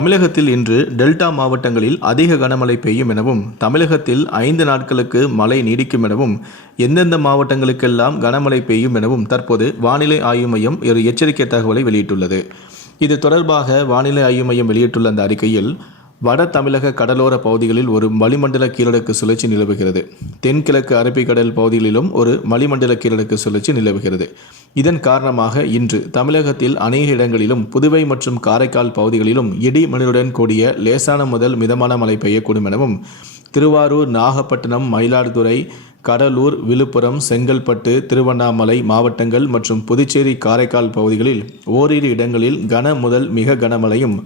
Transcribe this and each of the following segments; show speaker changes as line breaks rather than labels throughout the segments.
தமிழகத்தில் இன்று டெல்டா மாவட்டங்களில் அதிக கனமழை பெய்யும் எனவும் தமிழகத்தில் ஐந்து நாட்களுக்கு மழை நீடிக்கும் எனவும் எந்தெந்த மாவட்டங்களுக்கெல்லாம் கனமழை பெய்யும் எனவும் தற்போது வானிலை ஆய்வு மையம் ஒரு எச்சரிக்கை தகவலை வெளியிட்டுள்ளது. இது தொடர்பாக வானிலை ஆய்வு மையம் வெளியிட்டுள்ள அந்த அறிக்கையில் வட தமிழக கடலோர பகுதிகளில் ஒரு வளிமண்டல கீழடுக்கு சுழற்சி நிலவுகிறது. தென்கிழக்கு அரபிக்கடல் பகுதிகளிலும் ஒரு வளிமண்டல கீழடுக்கு சுழற்சி நிலவுகிறது. இதன் காரணமாக இன்று தமிழகத்தில் அநேக இடங்களிலும் புதுவை மற்றும் காரைக்கால் பகுதிகளிலும் இடி மணியுடன் கூடிய லேசான முதல் மிதமான மழை பெய்யக்கூடும் எனவும் திருவாரூர் நாகப்பட்டினம் மயிலாடுதுறை கடலூர் விழுப்புரம் செங்கல்பட்டு திருவண்ணாமலை மாவட்டங்கள் மற்றும் புதுச்சேரி காரைக்கால் பகுதிகளில் ஓரிரு இடங்களில் கன முதல் மிக கனமழையும்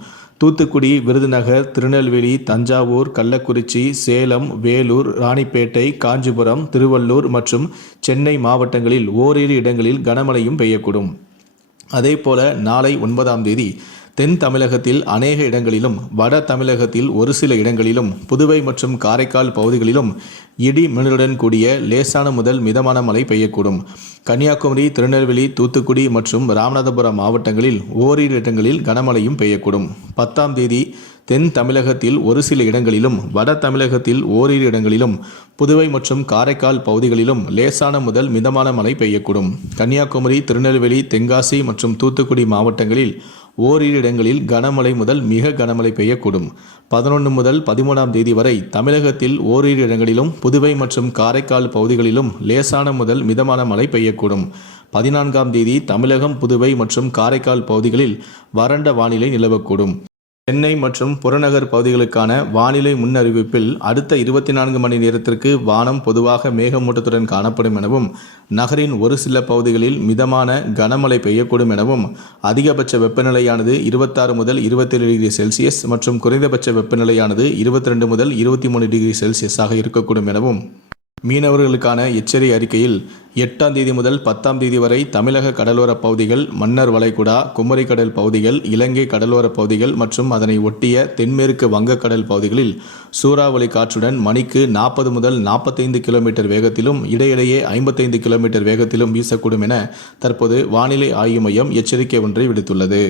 தூத்துக்குடி விருதுநகர் திருநெல்வேலி தஞ்சாவூர் கள்ளக்குறிச்சி சேலம் வேலூர் ராணிப்பேட்டை காஞ்சிபுரம் திருவள்ளூர் மற்றும் சென்னை மாவட்டங்களில் ஓரிரு இடங்களில் கனமழையும் பெய்யக்கூடும். அதேபோல நாளை ஒன்பதாம் தேதி தென் தமிழகத்தில் அநேக இடங்களிலும் வட தமிழகத்தில் ஒரு சில இடங்களிலும் புதுவை மற்றும் காரைக்கால் பகுதிகளிலும் இடி மின்னலுடன் கூடிய லேசான முதல் மிதமான மழை பெய்யக்கூடும். கன்னியாகுமரி திருநெல்வேலி தூத்துக்குடி மற்றும் ராமநாதபுரம் மாவட்டங்களில் ஓரிரு இடங்களில் கனமழையும் பெய்யக்கூடும். பத்தாம் தேதி தென் தமிழகத்தில் ஒரு சில இடங்களிலும் வட தமிழகத்தில் ஓரிரு இடங்களிலும் புதுவை மற்றும் காரைக்கால் பகுதிகளிலும் லேசான முதல் மிதமான மழை பெய்யக்கூடும். கன்னியாகுமரி திருநெல்வேலி தென்காசி மற்றும் தூத்துக்குடி மாவட்டங்களில் ஓரிரு இடங்களில் கனமழை முதல் மிக கனமழை பெய்யக்கூடும். பதினொன்று முதல் பதிமூணாம் தேதி வரை தமிழகத்தில் ஓரிரு இடங்களிலும் புதுவை மற்றும் காரைக்கால் பகுதிகளிலும் லேசான முதல் மிதமான மழை பெய்யக்கூடும். பதினான்காம் தேதி தமிழகம் புதுவை மற்றும் காரைக்கால் பகுதிகளில் வறண்ட வானிலை நிலவக்கூடும். சென்னை மற்றும் புறநகர் பகுதிகளுக்கான வானிலை முன்னறிவிப்பில் அடுத்த இருபத்தி நான்கு மணி நேரத்திற்கு வானம் பொதுவாக மேகமூட்டத்துடன் காணப்படும் எனவும் நகரின் ஒரு சில பகுதிகளில் மிதமான கனமழை பெய்யக்கூடும் எனவும் அதிகபட்ச வெப்பநிலையானது இருபத்தாறு முதல் இருபத்தேழு டிகிரி செல்சியஸ் மற்றும் குறைந்தபட்ச வெப்பநிலையானது இருபத்தி ரெண்டு முதல் இருபத்தி மூணு டிகிரி செல்சியஸாக இருக்கக்கூடும் எனவும் மீனவர்களுக்கான எச்சரி அறிக்கையில் எட்டாம் தேதி முதல் பத்தாம் தேதி வரை தமிழக கடலோரப் பகுதிகள் மன்னர் வளைகுடா குமரிக்கடல் பகுதிகள் இலங்கை கடலோரப் பகுதிகள் மற்றும் அதனை ஒட்டிய தென்மேற்கு வங்கக்கடல் பகுதிகளில் சூறாவளி காற்றுடன் மணிக்கு நாற்பது முதல் நாற்பத்தைந்து கிலோமீட்டர் வேகத்திலும் இடையிடையே ஐம்பத்தைந்து கிலோமீட்டர் வேகத்திலும் வீசக்கூடும் என தற்போது வானிலை ஆய்வு மையம் எச்சரிக்கை ஒன்றை விடுத்துள்ளது.